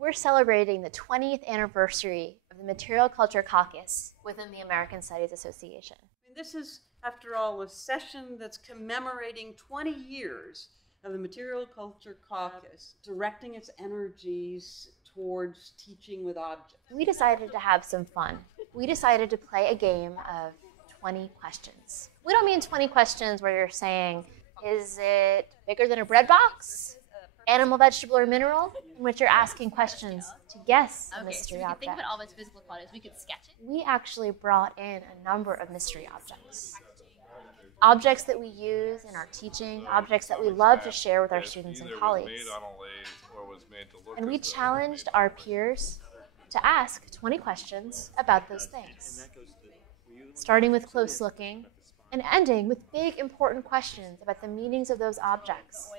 We're celebrating the 20th anniversary of the Material Culture Caucus within the American Studies Association. This is, after all, a session that's commemorating 20 years of the Material Culture Caucus, directing its energies towards teaching with objects. We decided to have some fun. We decided to play a game of 20 questions. We don't mean 20 questions where you're saying, is it bigger than a bread box? Animal, vegetable, or mineral? In which you're asking questions to guess a mystery object. Think about all those physical qualities. We could sketch it. We actually brought in a number of mystery objects. Objects that we use in our teaching, objects that we love to share with our students and colleagues. And we challenged our peers to ask 20 questions about those things, starting with close looking and ending with big, important questions about the meanings of those objects.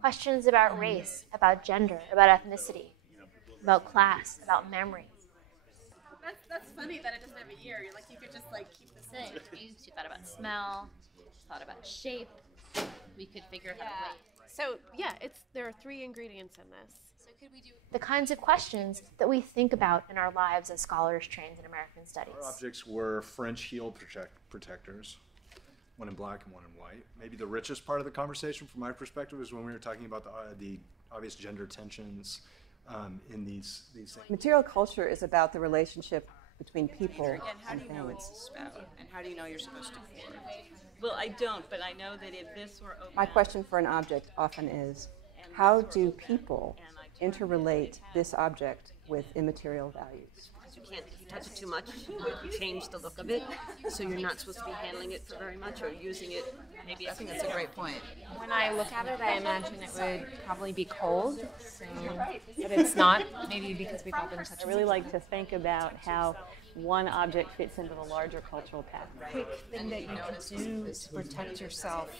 Questions about race, about gender, about ethnicity, about class, about memory. That's funny that it doesn't have a year. You could just keep the same. You thought about smell, thought about shape. We could figure out how to weight. So yeah, there are 3 ingredients in this. So could we do the kinds of questions that we think about in our lives as scholars trained in American studies? Our objects were French heel protectors, one in black and one in white. Maybe the richest part of the conversation from my perspective is when we were talking about the obvious gender tensions in these things. Material culture is about the relationship between people And how and do you know things. it's about? And how do you know you're supposed to? Well, I don't, but I know that if this were open... My question for an object often is, how do people interrelate this object with immaterial values? You can't, if you touch it too much, you change the look of it, so you're not supposed to be handling it for very much or using it. Maybe I think that's a great point. When I look at it, I imagine it would probably be cold, but it's not, maybe because we've all been touching. I really like to think about how one object fits into the larger cultural pattern. Quick thing that you can do is to protect yourself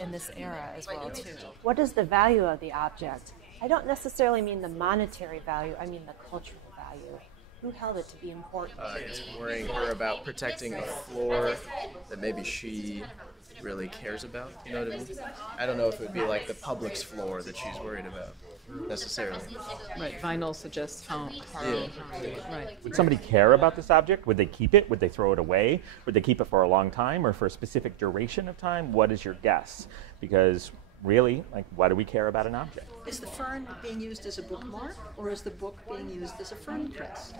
in this era as well, too. What is the value of the object? I don't necessarily mean the monetary value, I mean the cultural value. Who held it to be important? It's worrying her about protecting a floor that maybe she really cares about, you know what I mean? I don't know if it would be like the public's floor that she's worried about, necessarily. Right, vinyl suggests home. Yeah. Right. Would somebody care about this object? Would they keep it? Would they throw it away? Would they keep it for a long time or for a specific duration of time? What is your guess? Because really, why do we care about an object? Is the fern being used as a bookmark, or is the book being used as a fern crest?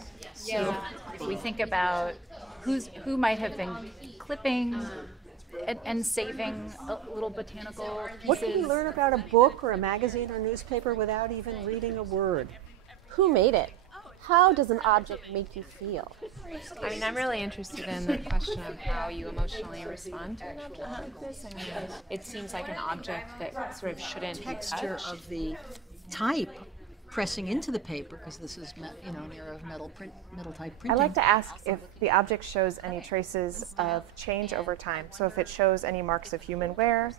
Yeah, if we think about who might have been clipping and saving little botanical pieces. What can you learn about a book or a magazine or newspaper without even reading a word? Who made it? How does an object make you feel? I mean, I'm really interested in the question of how you emotionally respond to an object like this. I mean, it seems like an object that sort of shouldn't be touched. Texture of the type pressing into the paper, because this is an era of metal type printing. I'd like to ask if the object shows any traces of change over time. So if it shows any marks of human wear,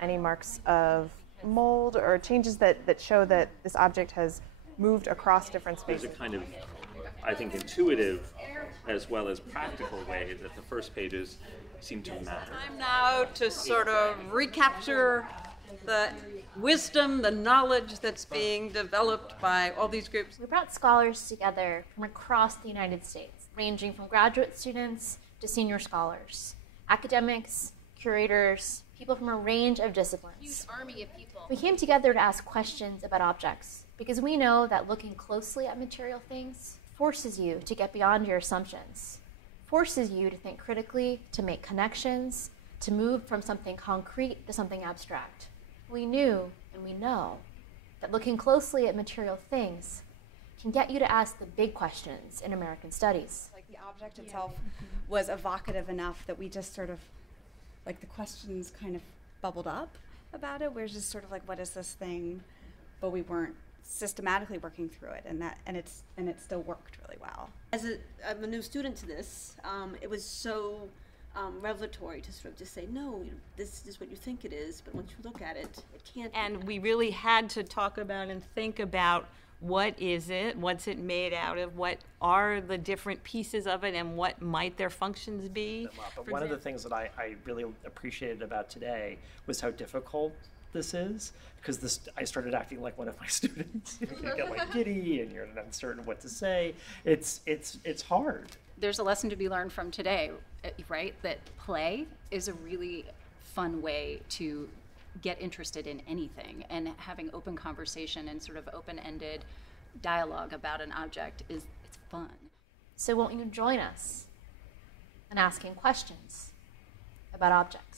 any marks of mold, or changes that show that this object has moved across different spaces. There's a kind of, I think, intuitive as well as practical way that the first pages seem to matter. Time now to sort of recapture the wisdom, the knowledge that's being developed by all these groups. We brought scholars together from across the United States, ranging from graduate students to senior scholars, academics, curators, people from a range of disciplines. huge army of people? We came together to ask questions about objects because we know that looking closely at material things forces you to get beyond your assumptions, forces you to think critically, to make connections, to move from something concrete to something abstract. We knew and we know that looking closely at material things can get you to ask the big questions in American studies. The object itself was evocative enough that we just sort of, the questions kind of bubbled up about it. We're just sort of what is this thing? But we weren't systematically working through it, and it still worked really well. I'm a new student to this. It was so revelatory to sort of just say, no, this is what you think it is, but once you look at it, it can't be. And we really had to talk about and think about what is it, what's it made out of, what are the different pieces of it, and what might their functions be. But one of the things that I really appreciated about today was how difficult this is, because I started acting like one of my students. You get like giddy and you're uncertain what to say. It's hard. There's a lesson to be learned from today, right? That play is a really fun way to get interested in anything, and having open conversation and sort of open-ended dialogue about an object it's fun. So won't you join us in asking questions about objects?